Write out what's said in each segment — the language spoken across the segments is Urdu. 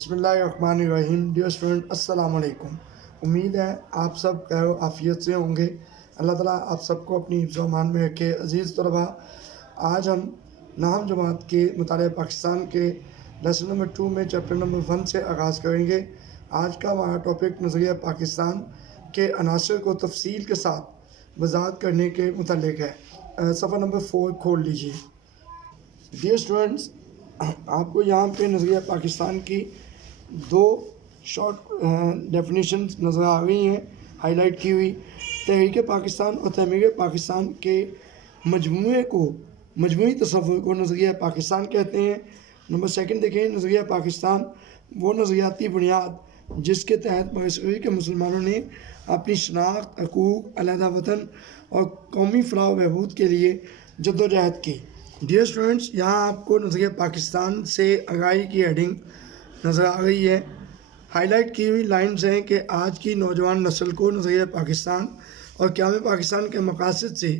بسم اللہ الرحمن الرحیم۔ ڈیئر اسٹوڈنٹ، السلام علیکم۔ امید ہے آپ سب خیر و عافیت سے ہوں گے۔ اللہ تعالیٰ آپ سب کو اپنی حفظ و امان میں رکھے۔ عزیز طلباء، آج ہم نہم جماعت کے مطالعہ پاکستان کے لیسن نمبر 2 میں چیپٹر نمبر 1 سے آغاز کریں گے۔ آج کا ہمارا ٹاپک نظریہ پاکستان کے عناصر کو تفصیل کے ساتھ وضاحت کرنے کے متعلق ہے۔ صفحہ نمبر 4 کھول لیجیے۔ ڈیئر اسٹوڈنٹس، آپ کو یہاں پہ نظریہ پاکستان کی دو شارٹ ڈیفینیشنز نظر آ رہی ہیں ہائی لائٹ کی ہوئی۔ تحریک پاکستان اور تعمیر پاکستان کے مجموعی تصور کو نظریہ پاکستان کہتے ہیں۔ نمبر 2 دیکھیں، نظریہ پاکستان وہ نظریاتی بنیاد جس کے تحت برصغیر کے مسلمانوں نے اپنی شناخت، حقوق، علیحدہ وطن اور قومی فلاح و بہبود کے لیے جدوجہد کی۔ ڈیئر اسٹوڈنٹس، یہاں آپ کو نظریہ پاکستان سے آگاہی کی ہیڈنگ نظر آ رہی ہے۔ ہائی لائٹ کی ہوئی لائنز ہیں کہ آج کی نوجوان نسل کو نظریہ پاکستان اور قیام پاکستان کے مقاصد سے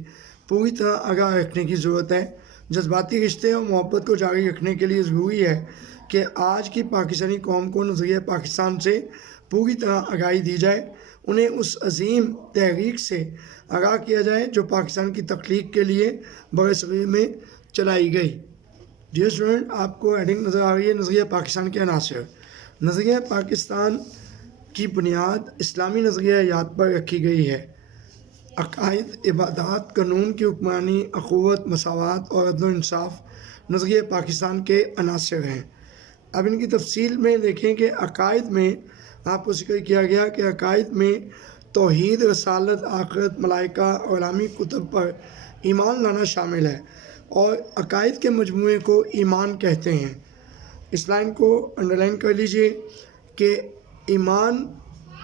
پوری طرح آگاہ رکھنے کی ضرورت ہے۔ جذباتی رشتے اور محبت کو جاری رکھنے کے لیے ضروری ہے کہ آج کی پاکستانی قوم کو نظریہ پاکستان سے پوری طرح آگاہی دی جائے، انہیں اس عظیم تحریک سے آگاہ کیا جائے جو پاکستان کی تخلیق کے لیے برصغیر میں چلائی گئی۔ ڈیئر اسٹوڈنٹ، آپ کو ہیڈنگ نظر آ رہی ہے نظریہ پاکستان کے عناصر۔ نظریہ پاکستان کی بنیاد اسلامی نظریات پر رکھی گئی ہے۔ عقائد، عبادات، قانون کی حکمرانی، اخوت، مساوات اور عدل و انصاف نظریہ پاکستان کے عناصر ہیں۔ اب ان کی تفصیل میں دیکھیں کہ عقائد میں آپ کو ذکر کیا گیا کہ عقائد میں توحید، رسالت، آخرت، ملائکہ اور الہامی کتب پر ایمان لانا شامل ہے، اور عقائد کے مجموعے کو ایمان کہتے ہیں۔ اس لائن کو انڈرلائن کر لیجئے کہ ایمان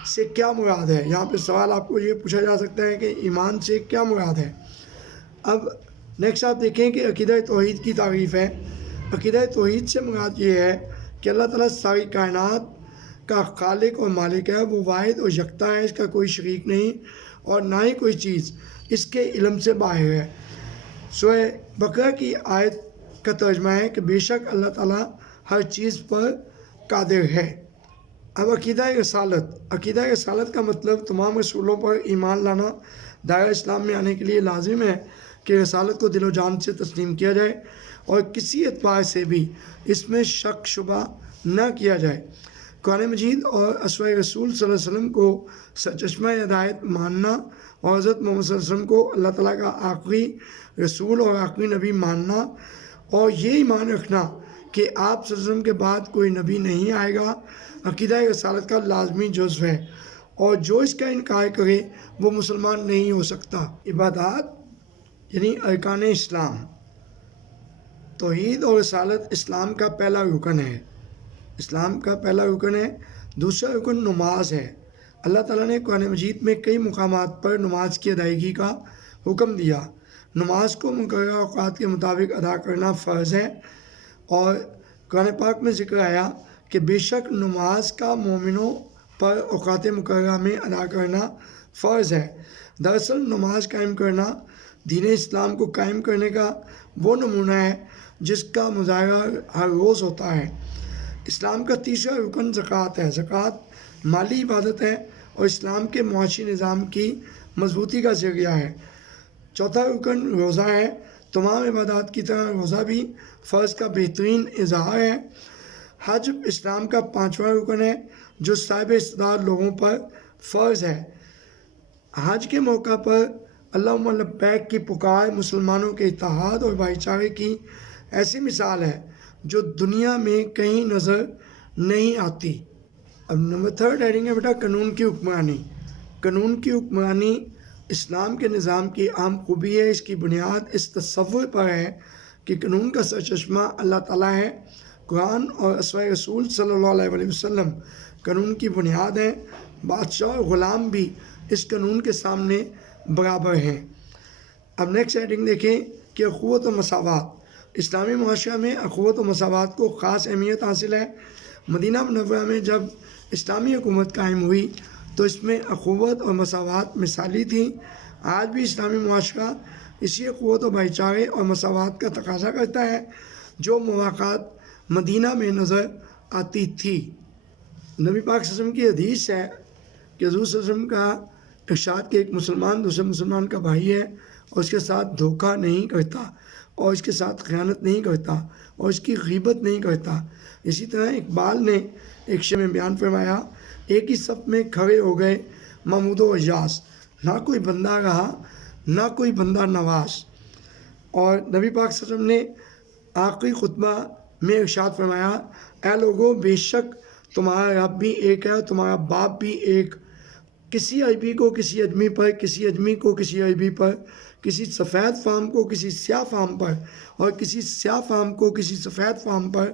سے کیا مراد ہے۔ یہاں پہ سوال آپ کو یہ پوچھا جا سکتا ہے کہ ایمان سے کیا مراد ہے۔ اب نیکسٹ آپ دیکھیں کہ عقیدہ توحید کی تعریف ہے۔ عقیدہ توحید سے مراد یہ ہے کہ اللہ تعالیٰ ساری کائنات کا خالق اور مالک ہے، وہ واحد اور یکتا ہے، اس کا کوئی شریک نہیں اور نہ ہی کوئی چیز اس کے علم سے باہر ہے۔ سورہ بقرہ کی آیت کا ترجمہ ہے کہ بے شک اللہ تعالیٰ ہر چیز پر قادر ہے۔ اب عقیدہ رسالت۔ عقیدہ رسالت کا مطلب تمام رسولوں پر ایمان لانا۔ دائرہ اسلام میں آنے کے لیے لازم ہے کہ رسالت کو دل و جان سے تسلیم کیا جائے اور کسی اعتبار سے بھی اس میں شک شبہ نہ کیا جائے۔ قرآن مجید اور اسوہ رسول صلی اللہ علیہ وسلم کو سرچشمہ ہدایت ماننا اور حضرت محمد صلی اللہ علیہ وسلم کو اللہ تعالیٰ کا آخری رسول اور آخری نبی ماننا اور یہ ایمان رکھنا کہ آپ صلی اللہ علیہ وسلم کے بعد کوئی نبی نہیں آئے گا، عقیدہ رسالت کا لازمی جزو ہے، اور جو اس کا انکار کرے وہ مسلمان نہیں ہو سکتا۔ عبادات یعنی ارکان اسلام۔ توحید اور رسالت اسلام کا پہلا رکن ہے۔ اسلام کا پہلا رکن ہے۔ دوسرا رکن نماز ہے۔ اللہ تعالیٰ نے قرآن مجید میں کئی مقامات پر نماز کی ادائیگی کا حکم دیا۔ نماز کو مقررہ اوقات کے مطابق ادا کرنا فرض ہے، اور قرآن پاک میں ذکر آیا کہ بے شک نماز کا مومنوں پر اوقات مقررہ میں ادا کرنا فرض ہے۔ دراصل نماز قائم کرنا دین اسلام کو قائم کرنے کا وہ نمونہ ہے جس کا مظاہرہ ہر روز ہوتا ہے۔ اسلام کا تیسرا رکن زکوٰۃ ہے۔ زکوٰۃ مالی عبادت ہے اور اسلام کے معاشی نظام کی مضبوطی کا ذریعہ ہے۔ چوتھا رکن روزہ ہے۔ تمام عبادات کی طرح روزہ بھی فرض کا بہترین اظہار ہے۔ حج اسلام کا پانچواں رکن ہے جو صاحب استطاعت لوگوں پر فرض ہے۔ حج کے موقع پر اللہم لبیک کی پکار مسلمانوں کے اتحاد اور بھائی چارے کی ایسی مثال ہے جو دنیا میں کہیں نظر نہیں آتی۔ اب نمبر 3 ہیڈنگ ہے بیٹا قانون کی حکمرانی۔ قانون کی حکمرانی اسلام کے نظام کی اہم خوبی ہے۔ اس کی بنیاد اس تصور پر ہے کہ قانون کا سرچشمہ اللہ تعالیٰ ہے۔ قرآن اور اسوہ رسول صلی اللہ علیہ وسلم قانون کی بنیاد ہیں۔ بادشاہ اور غلام بھی اس قانون کے سامنے برابر ہیں۔ اب نیکسٹ ہیڈنگ دیکھیں کہ اخوت و مساوات۔ اسلامی معاشرہ میں اخوت و مساوات کو خاص اہمیت حاصل ہے۔ مدینہ منورہ میں جب اسلامی حکومت قائم ہوئی تو اس میں اخوت اور مساوات مثالی تھیں۔ آج بھی اسلامی معاشرہ اسی اخوت و بھائی چارے اور مساوات کا تقاضا کرتا ہے جو مواقعات مدینہ میں نظر آتی تھی۔ نبی پاک صلی اللہ علیہ وسلم کی حدیث ہے کہ حضور صلی اللہ علیہ وسلم کا ارشاد کہ ایک مسلمان دوسرے مسلمان کا بھائی ہے اور اس کے ساتھ دھوکہ نہیں کرتا اور اس کے ساتھ خیانت نہیں کرتا اور اس کی غیبت نہیں کرتا۔ اسی طرح اقبال نے ایک شعر میں بیان فرمایا، ایک ہی صف میں کھڑے ہو گئے محمود و اجاز، نہ کوئی بندہ رہا نہ کوئی بندہ نواز۔ اور نبی پاک صلی اللہ علیہ وسلم نے آخری خطبہ میں ارشاد فرمایا، اے لوگو بے شک تمہارا رب بھی ایک ہے اور تمہارا باپ بھی ایک۔ کسی عربی کو کسی اجمی پر، کسی اجمی کو کسی عربی پر، کسی سفید فام کو کسی سیاہ فام پر اور کسی سیاہ فام کو کسی سفید فام پر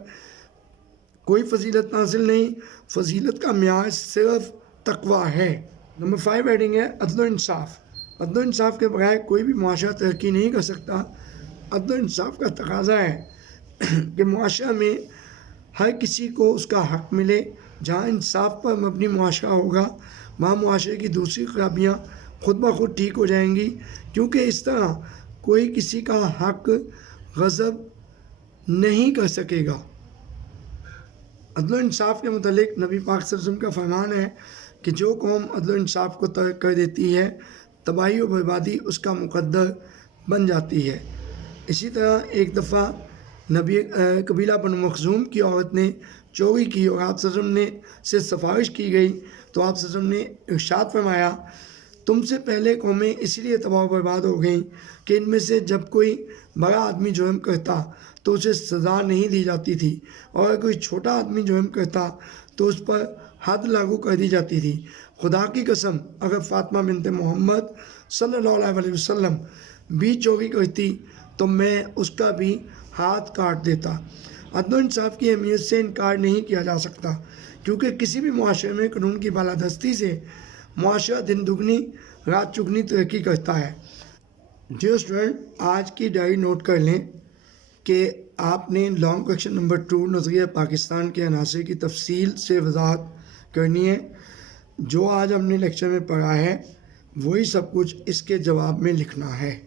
کوئی فضیلت حاصل نہیں۔ فضیلت کا معیار صرف تقویٰ ہے۔ نمبر 5 ایڈنگ ہے عدل و انصاف۔ عدل و انصاف کے بغیر کوئی بھی معاشرہ ترقی نہیں کر سکتا۔ عدل و انصاف کا تقاضا ہے کہ معاشرہ میں ہر کسی کو اس کا حق ملے۔ جہاں انصاف پر مبنی معاشرہ ہوگا وہاں معاشرے کی دوسری خرابیاں خود بخود ٹھیک ہو جائیں گی، کیونکہ اس طرح کوئی کسی کا حق غصب نہیں کر سکے گا۔ عدل و انصاف کے متعلق نبی پاک صلی اللہ علیہ وسلم کا فرمان ہے کہ جو قوم عدل و انصاف کو ترک کر دیتی ہے تباہی و بربادی اس کا مقدر بن جاتی ہے۔ اسی طرح ایک دفعہ قبیلہ بنو مخزوم کی عورت نے چوری کی اور آپ صلی اللہ علیہ وسلم سے سفارش کی گئی تو آپ صلی اللہ علیہ وسلم نے ارشاد فرمایا، تم سے پہلے قومیں اس لیے تباہ و برباد ہو گئیں کہ ان میں سے جب کوئی بڑا آدمی جرم کرتا تو اسے سزا نہیں دی جاتی تھی، اور اگر کوئی چھوٹا آدمی جرم کرتا تو اس پر حد لاگو کر دی جاتی تھی۔ خدا کی قسم اگر فاطمہ بنت محمد صلی اللہ علیہ وسلم بھی چوری کرتی تو میں اس کا بھی ہاتھ کاٹ دیتا۔ عدل و انصاف کی اہمیت سے انکار نہیں کیا جا سکتا، کیونکہ کسی بھی معاشرے میں قانون کی بالادستی سے معاشرہ دن دگنی رات چگنی ترقی کرتا ہے۔ جو اسٹوڈنٹ آج کی ڈائری نوٹ کر لیں کہ آپ نے لانگ کویشچن نمبر 2 نظریہ پاکستان کے عناصر کی تفصیل سے وضاحت کرنی ہے۔ جو آج ہم نے لیکچر میں پڑھا ہے وہی سب کچھ اس کے جواب میں لکھنا ہے۔